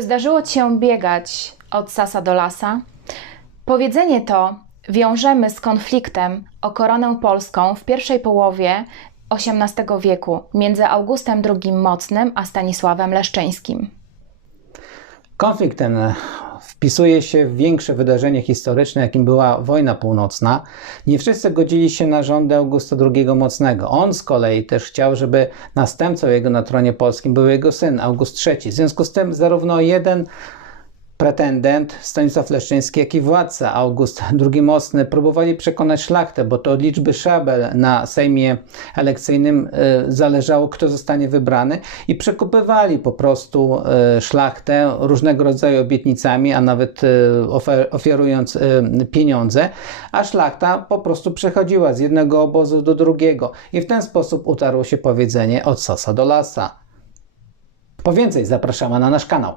Zdarzyło ci się biegać od sasa do lasa? Powiedzenie to wiążemy z konfliktem o koronę polską w pierwszej połowie XVIII wieku między Augustem II Mocnym a Stanisławem Leszczyńskim. Konflikt ten wpisuje się w większe wydarzenie historyczne, jakim była wojna północna. Nie wszyscy godzili się na rządy Augusta II Mocnego. On z kolei też chciał, żeby następcą jego na tronie polskim był jego syn August III. W związku z tym zarówno jeden pretendent Stanisław Leszczyński, jak i władca August II Mocny próbowali przekonać szlachtę, bo to od liczby szabel na Sejmie elekcyjnym y, zależało, kto zostanie wybrany i przekupywali po prostu y, szlachtę różnego rodzaju obietnicami, a nawet y, ofiarując pieniądze, a szlachta po prostu przechodziła z jednego obozu do drugiego i w ten sposób utarło się powiedzenie od sosa do lasa. Po więcej zapraszamy na nasz kanał.